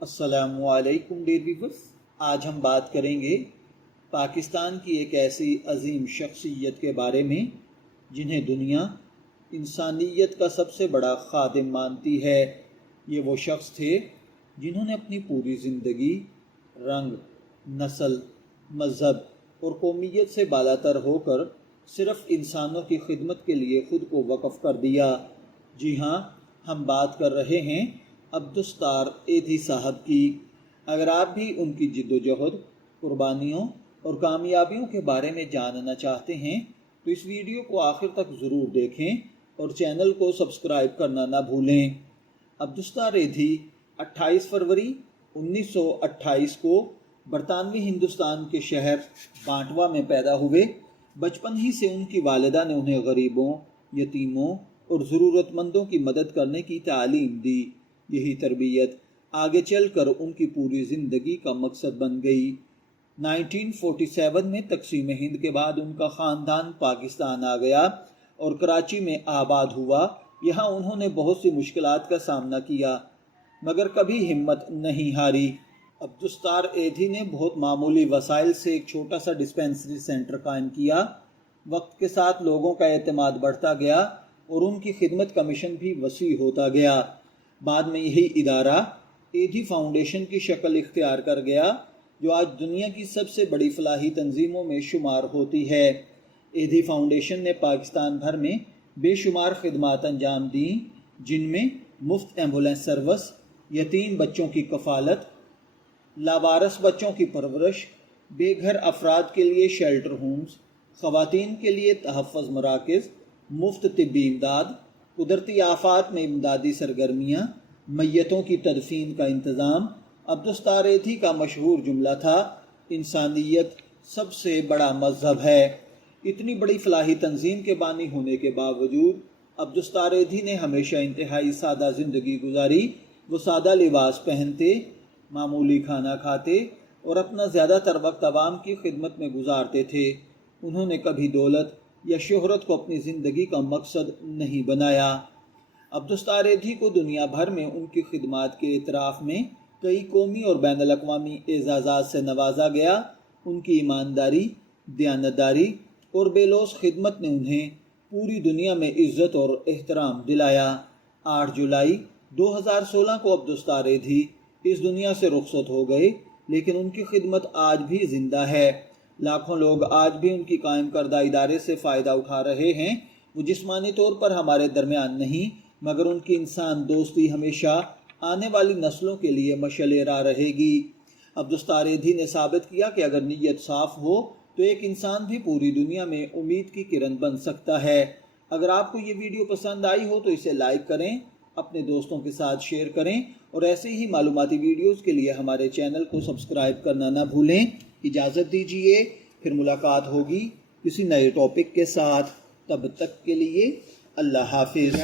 السلام علیکم dear viewers, آج ہم بات کریں گے پاکستان کی ایک ایسی عظیم شخصیت کے بارے میں جنہیں دنیا انسانیت کا سب سے بڑا خادم مانتی ہے۔ یہ وہ شخص تھے جنہوں نے اپنی پوری زندگی رنگ، نسل، مذہب اور قومیت سے بالاتر ہو کر صرف انسانوں کی خدمت کے لیے خود کو وقف کر دیا۔ جی ہاں، ہم بات کر رہے ہیں عبدالستار ایدھی صاحب کی۔ اگر آپ بھی ان کی جد و جہد، قربانیوں اور کامیابیوں کے بارے میں جاننا چاہتے ہیں تو اس ویڈیو کو آخر تک ضرور دیکھیں اور چینل کو سبسکرائب کرنا نہ بھولیں۔ عبدالستار ایدھی 28 فروری 1928 کو برطانوی ہندوستان کے شہر بانٹوا میں پیدا ہوئے۔ بچپن ہی سے ان کی والدہ نے انہیں غریبوں، یتیموں اور ضرورت مندوں کی مدد کرنے کی تعلیم دی۔ یہی تربیت آگے چل کر ان کی پوری زندگی کا مقصد بن گئی۔ 1947 میں تقسیم ہند کے بعد ان کا خاندان پاکستان آ گیا اور کراچی میں آباد ہوا۔ یہاں انہوں نے بہت سی مشکلات کا سامنا کیا مگر کبھی ہمت نہیں ہاری۔ عبدالستار ایدھی نے بہت معمولی وسائل سے ایک چھوٹا سا ڈسپینسری سینٹر قائم کیا۔ وقت کے ساتھ لوگوں کا اعتماد بڑھتا گیا اور ان کی خدمت کا مشن بھی وسیع ہوتا گیا۔ بعد میں یہی ادارہ ایدھی فاؤنڈیشن کی شکل اختیار کر گیا جو آج دنیا کی سب سے بڑی فلاحی تنظیموں میں شمار ہوتی ہے۔ ایدھی فاؤنڈیشن نے پاکستان بھر میں بے شمار خدمات انجام دیں جن میں مفت ایمبولینس سروس، یتیم بچوں کی کفالت، لاوارث بچوں کی پرورش، بے گھر افراد کے لیے شیلٹر ہومز، خواتین کے لیے تحفظ مراکز، مفت طبی امداد، قدرتی آفات میں امدادی سرگرمیاں، میتوں کی تدفین کا انتظام۔ عبدالستار ایدھی کا مشہور جملہ تھا، انسانیت سب سے بڑا مذہب ہے۔ اتنی بڑی فلاحی تنظیم کے بانی ہونے کے باوجود عبدالستار ایدھی نے ہمیشہ انتہائی سادہ زندگی گزاری۔ وہ سادہ لباس پہنتے، معمولی کھانا کھاتے اور اپنا زیادہ تر وقت عوام کی خدمت میں گزارتے تھے۔ انہوں نے کبھی دولت یا شہرت کو اپنی زندگی کا مقصد نہیں بنایا۔ عبدالستار ایدھی کو دنیا بھر میں ان کی خدمات کے اعتراف میں کئی قومی اور بین الاقوامی اعزازات سے نوازا گیا۔ ان کی ایمانداری، دیانتداری اور بے لوث خدمت نے انہیں پوری دنیا میں عزت اور احترام دلایا۔ 8 جولائی 2016 کو عبدالستار ایدھی اس دنیا سے رخصت ہو گئے، لیکن ان کی خدمت آج بھی زندہ ہے۔ لاکھوں لوگ آج بھی ان کی قائم کردہ ادارے سے فائدہ اٹھا رہے ہیں۔ وہ جسمانی طور پر ہمارے درمیان نہیں مگر ان کی انسان دوستی ہمیشہ آنے والی نسلوں کے لیے مشعل راہ رہے گی۔ عبدالستار ایدھی نے ثابت کیا کہ اگر نیت صاف ہو تو ایک انسان بھی پوری دنیا میں امید کی کرن بن سکتا ہے۔ اگر آپ کو یہ ویڈیو پسند آئی ہو تو اسے لائک کریں، اپنے دوستوں کے ساتھ شیئر کریں اور ایسے ہی معلوماتی ویڈیوز کے لیے ہمارے چینل کو سبسکرائب کرنا نہ بھولیں۔ اجازت دیجیے، پھر ملاقات ہوگی کسی نئے ٹاپک کے ساتھ۔ تب تک کے لیے اللہ حافظ۔